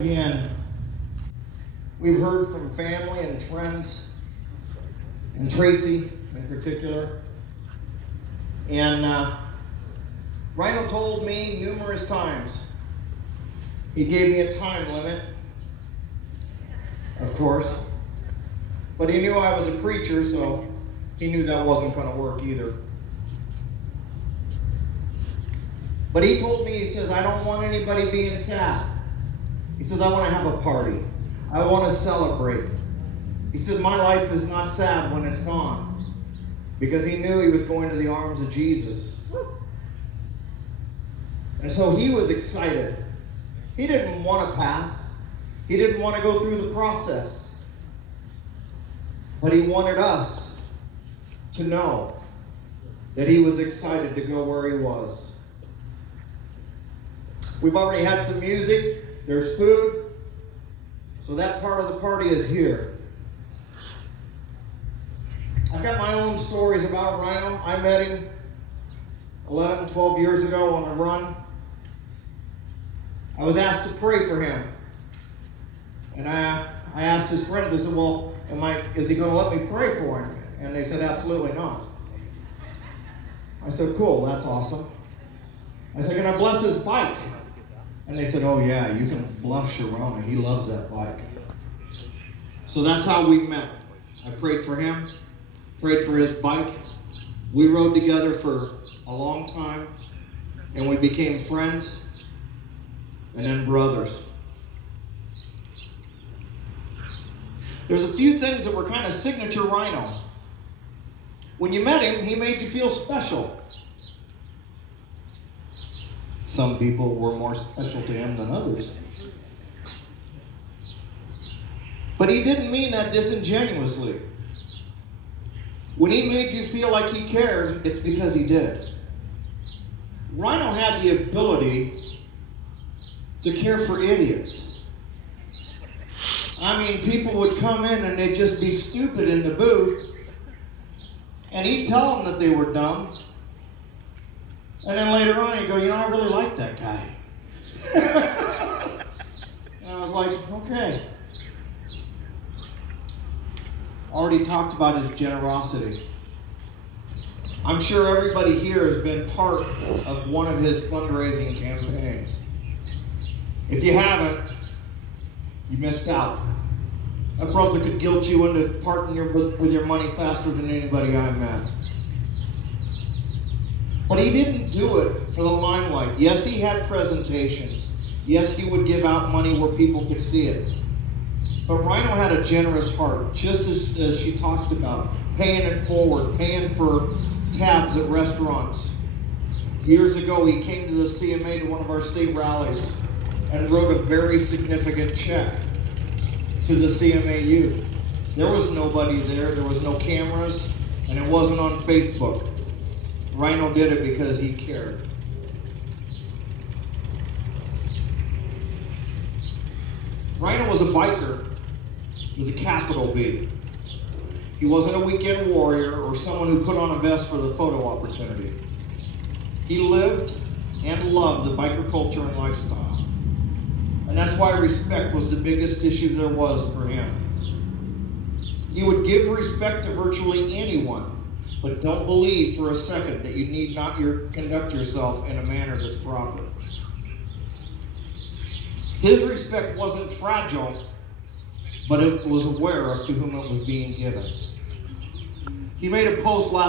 Again, we've heard from family and friends, and Tracy in particular. And Rhino told me numerous times. He gave me a time limit, of course. But he knew I was a preacher, so he knew that wasn't going to work either. But he told me, he says, I don't want anybody being sad. He says, I want to have a party. I want to celebrate. He said, my life is not sad when it's gone. Because he knew he was going to the arms of Jesus. And so he was excited. He didn't want to pass. He didn't want to go through the process. But he wanted us to know that he was excited to go where he was. We've already had some music. There's food. So that part of the party is here. I've got my own stories about Rhino. I met him 11, 12 years ago on a run. I was asked to pray for him. And I asked his friends, I said, well, is he going to let me pray for him? And they said, absolutely not. I said, cool, that's awesome. I said, can I bless his bike? And they said, oh yeah, you can bless Sharona. He loves that bike. So that's how we met. I prayed for him, prayed for his bike. We rode together for a long time, and we became friends, and then brothers. There's a few things that were kind of signature Rhino. When you met him, he made you feel special. Some people were more special to him than others. But he didn't mean that disingenuously. When he made you feel like he cared, it's because he did. Rhino had the ability to care for idiots. I mean, people would come in and they'd just be stupid in the booth, and he'd tell them that they were dumb. And then later on, he'd go, I really like that guy. And I was like, okay. Already talked about his generosity. I'm sure everybody here has been part of one of his fundraising campaigns. If you haven't, you missed out. That brother could guilt you into parting with your money faster than anybody I met. But he didn't do it for the limelight. Yes, he had presentations. Yes, he would give out money where people could see it. But Rhino had a generous heart, just as she talked about, paying it forward, paying for tabs at restaurants. Years ago, he came to the CMA to one of our state rallies and wrote a very significant check to the CMA youth. There was nobody there, there was no cameras, and it wasn't on Facebook. Rhino did it because he cared. Rhino was a biker with a capital B. He wasn't a weekend warrior or someone who put on a vest for the photo opportunity. He lived and loved the biker culture and lifestyle. And that's why respect was the biggest issue there was for him. He would give respect to virtually anyone, but don't believe for a second that you need not conduct yourself in a manner that's proper. His respect wasn't fragile, but it was aware of to whom it was being given. He made a post last